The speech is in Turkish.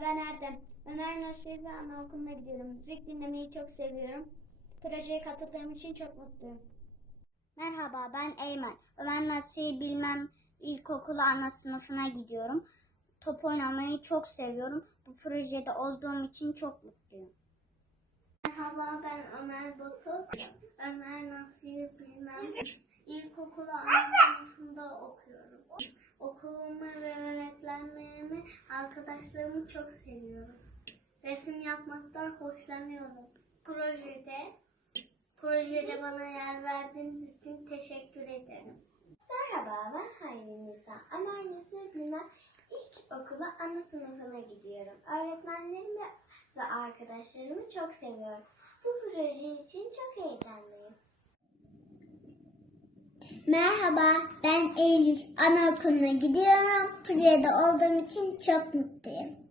ben Erdem. Ömer Nasuhi Anaokulu'na gidiyorum. Müzik dinlemeyi çok seviyorum. Projeye katıldığım için çok mutluyum. Merhaba ben Eymen. Ömer Nasuhi Bilmem İlkokulu ana sınıfına gidiyorum. Top oynamayı çok seviyorum. Bu projede olduğum için çok mutluyum. Merhaba ben Ömer Batu. Ömer Nasuhi Bilmem İlkokulu ana sınıfında okuyorum. Okulumu ve öğretmenlerimi, arkadaşlarımı çok seviyorum. Resim yapmaktan hoşlanıyorum. Projede, projede bana yer verdiğiniz için teşekkür ederim. Merhaba ben Hayri Nisa. Ömer Nasuhi Bilmem ilk okula ana sınıfına gidiyorum. Öğretmenlerimi ve arkadaşlarımı çok seviyorum. Bu proje için çok heyecanlıyım. Merhaba, ben Eylül. Anaokuluna gidiyorum. Projede olduğum için çok mutluyum.